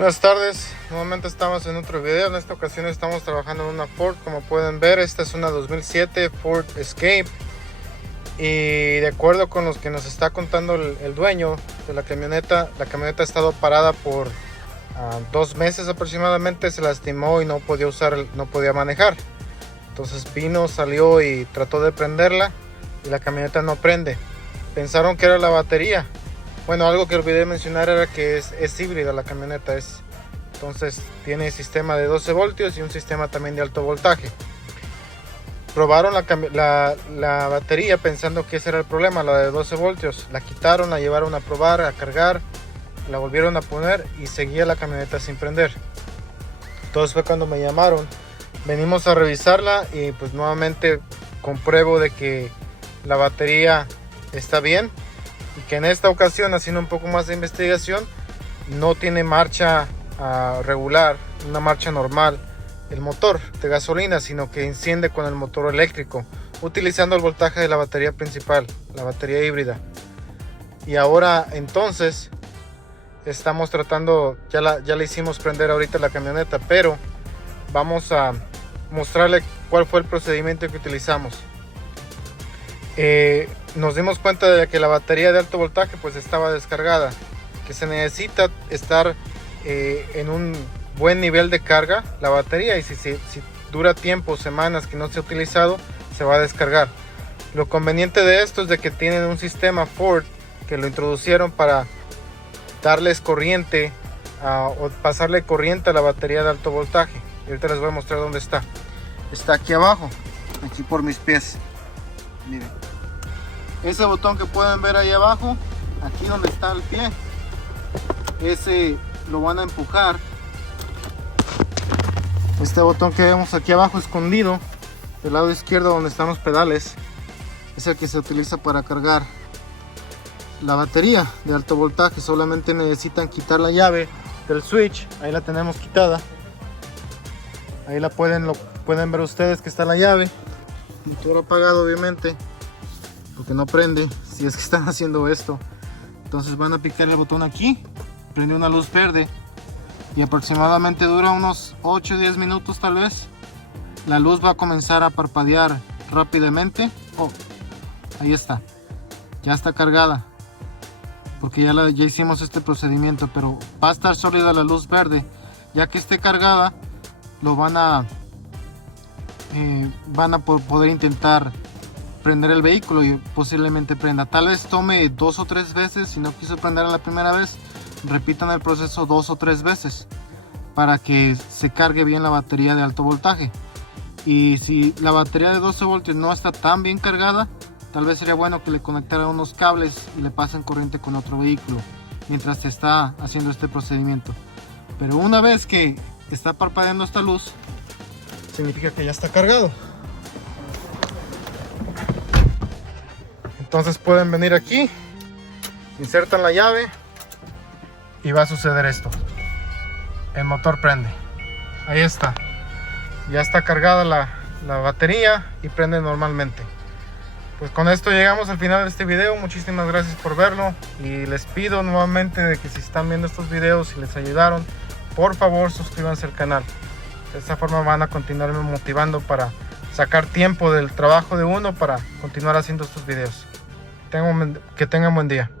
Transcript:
Buenas tardes, nuevamente estamos en otro video. En esta ocasión estamos trabajando en una Ford. Como pueden ver, esta es una 2007 Ford Escape, y de acuerdo con los que nos está contando el dueño de la camioneta ha estado parada por 2 meses aproximadamente. Se lastimó y no podía manejar. Entonces vino, salió y trató de prenderla y la camioneta no prende. Pensaron que era la batería. Bueno, algo que olvidé mencionar era que es híbrida la camioneta. Entonces tiene sistema de 12 voltios y un sistema también de alto voltaje. Probaron la batería pensando que ese era el problema, la de 12 voltios. La quitaron, la llevaron a probar, a cargar, la volvieron a poner y seguía la camioneta sin prender. Entonces fue cuando me llamaron. Venimos a revisarla y pues nuevamente compruebo de que la batería está bien. Y que en esta ocasión, haciendo un poco más de investigación, no tiene marcha regular, una marcha normal el motor de gasolina, sino que enciende con el motor eléctrico, utilizando el voltaje de la batería principal, la batería híbrida. Y ahora entonces estamos tratando, ya le hicimos prender ahorita la camioneta, pero vamos a mostrarle cuál fue el procedimiento que utilizamos. Nos dimos cuenta de que la batería de alto voltaje pues estaba descargada, que se necesita estar en un buen nivel de carga la batería, y si dura tiempo, semanas que no se ha utilizado, se va a descargar. Lo conveniente de esto es de que tienen un sistema Ford que lo introducieron para darles corriente o pasarle corriente a la batería de alto voltaje. Y ahorita les voy a mostrar dónde está. Está aquí abajo, aquí por mis pies. Miren, ese botón que pueden ver ahí abajo, aquí donde está el pie, ese lo van a empujar. Este botón que vemos aquí abajo escondido del lado izquierdo donde están los pedales es el que se utiliza para cargar la batería de alto voltaje. Solamente necesitan quitar la llave del switch. Ahí la tenemos quitada. Ahí lo pueden ver ustedes que está la llave. Motor apagado, obviamente, porque no prende si es que están haciendo esto. Entonces van a picar el botón aquí, prende una luz verde y aproximadamente dura unos 8 o 10 minutos tal vez. La luz va a comenzar a parpadear rápidamente. Oh, ahí está, ya está cargada, porque ya hicimos este procedimiento, pero va a estar sólida la luz verde. Ya que esté cargada, lo van a poder intentar prender el vehículo y posiblemente prenda. Tal vez tome 2 o 3 veces. Si no quiso prender a la primera vez, repitan el proceso 2 o 3 veces para que se cargue bien la batería de alto voltaje. Y si la batería de 12 voltios no está tan bien cargada, tal vez sería bueno que le conectaran unos cables y le pasen corriente con otro vehículo mientras se está haciendo este procedimiento. Pero una vez que está parpadeando esta luz, significa que ya está cargado. Entonces pueden venir aquí, insertan la llave y va a suceder esto. El motor prende. Ahí está. Ya está cargada la batería y prende normalmente. Pues con esto llegamos al final de este video. Muchísimas gracias por verlo. Y les pido nuevamente de que si están viendo estos videos y les ayudaron, por favor suscríbanse al canal. De esta forma van a continuarme motivando para sacar tiempo del trabajo de uno para continuar haciendo estos videos. Que tengan buen día.